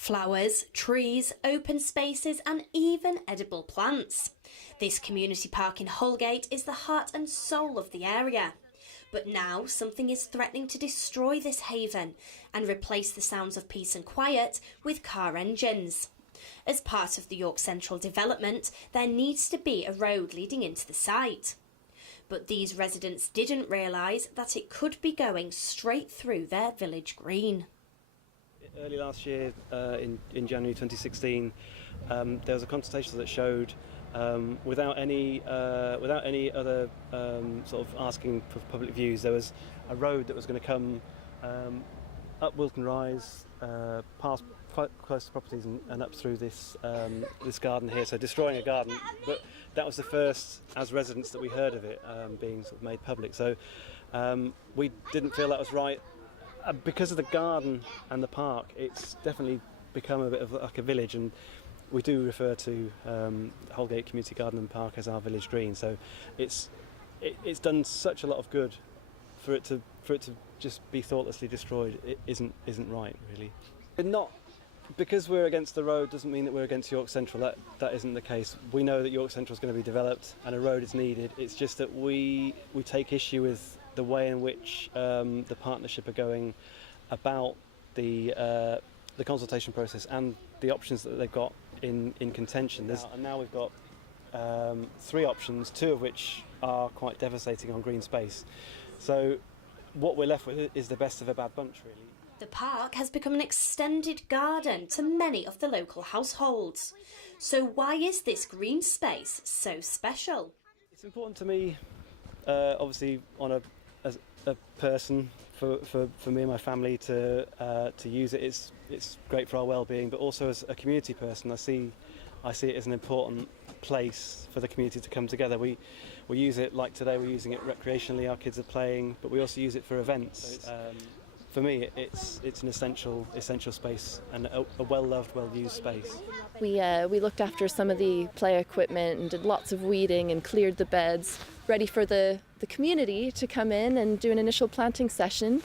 Flowers, trees, open spaces and even edible plants. This community park in Holgate is the heart and soul of the area. But now something is threatening to destroy this haven and replace the sounds of peace and quiet with car engines. As part of the York Central development, there needs to be a road leading into the site. But these residents didn't realise that it could be going straight through their village green. Early last year, in January 2016, there was a consultation that showed, without any other sort of asking for public views, there was a road that was going to come up Wilton Rise, past quite close to properties and up through this garden here, so destroying a garden. But that was the first, as residents, that we heard of it being sort of made public. So we didn't feel that was right. Because of the garden and the park, it's definitely become a bit of like a village, and we do refer to Holgate Community Garden and Park as our village green. So it's done such a lot of good for it to just be thoughtlessly destroyed. It isn't right, really. But not because we're against the road doesn't mean that we're against York Central. That isn't the case. We know that York Central is going to be developed and a road is needed. It's just that we take issue with the way in which the partnership are going about the consultation process and the options that they've got in contention. And now we've got 3 options, 2 of which are quite devastating on green space. So what we're left with is the best of a bad bunch, really. The park has become an extended garden to many of the local households. So why is this green space so special? It's important to me, obviously, as a person, for me and my family to use it. It's great for our well-being, but also as a community person, I see it as an important place for the community to come together. We use it, like today we're using it recreationally, our kids are playing, but we also use it for events. For me, it's an essential space and a well-loved, well-used space. We looked after some of the play equipment and did lots of weeding and cleared the beds, ready for the community to come in and do an initial planting session.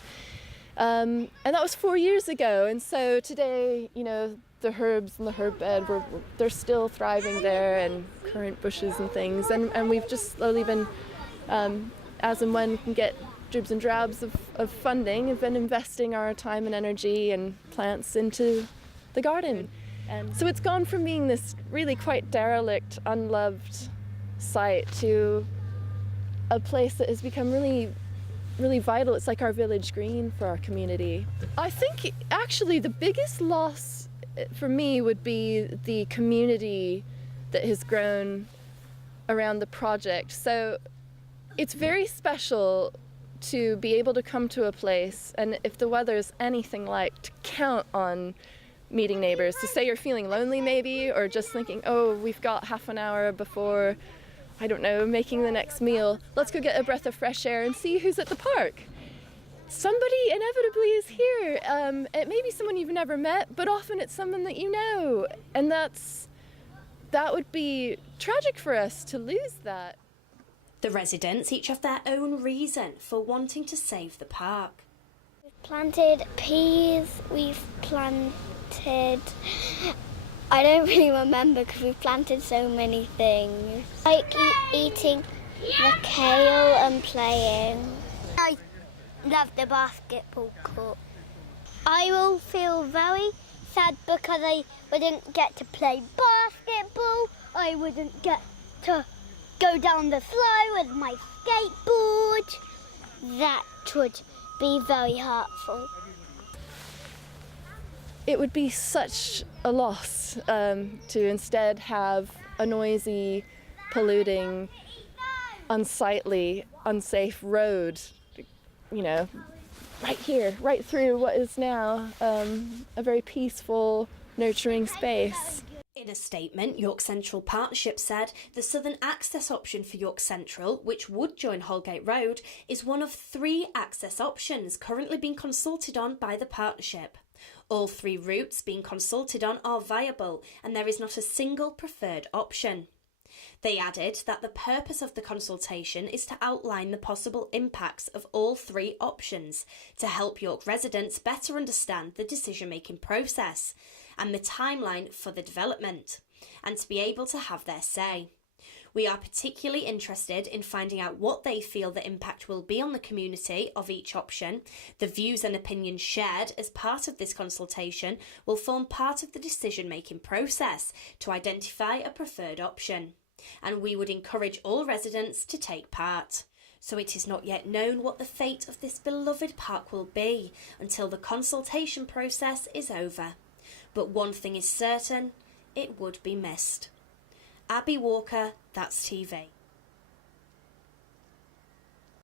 And that was 4 years ago, and so today, the herbs in the herb bed, they're still thriving there, and currant bushes and things, and we've just slowly been, as and when we can get dribs and drabs of funding, have been investing our time and energy and plants into the garden. And so it's gone from being this really quite derelict, unloved site to a place that has become really, really vital. It's like our village green for our community. I think actually the biggest loss for me would be the community that has grown around the project. So it's very special to be able to come to a place, and if the weather's anything like, to count on meeting neighbours. To say you're feeling lonely maybe, or just thinking, oh, we've got half an hour before, I don't know, making the next meal. Let's go get a breath of fresh air and see who's at the park. Somebody inevitably is here. It may be someone you've never met, but often it's someone that you know. And that would be tragic for us to lose that. The residents each have their own reason for wanting to save the park. We've planted peas, we've planted... I don't really remember because we've planted so many things. Like eating the kale and playing. I love the basketball court. I will feel very sad because I wouldn't get to play basketball. I wouldn't get to go down the slide with my skateboard. That would be very hurtful. It would be such a loss to instead have a noisy, polluting, unsightly, unsafe road, right here, right through what is now a very peaceful, nurturing space. In a statement, York Central Partnership said the southern access option for York Central, which would join Holgate Road, is one of 3 access options currently being consulted on by the partnership. All 3 routes being consulted on are viable, and there is not a single preferred option. They added that the purpose of the consultation is to outline the possible impacts of all 3 options to help York residents better understand the decision-making process and the timeline for the development, and to be able to have their say. We are particularly interested in finding out what they feel the impact will be on the community of each option. The views and opinions shared as part of this consultation will form part of the decision-making process to identify a preferred option, and we would encourage all residents to take part. So it is not yet known what the fate of this beloved park will be until the consultation process is over. But one thing is certain, it would be missed. Abby Walker, That's TV.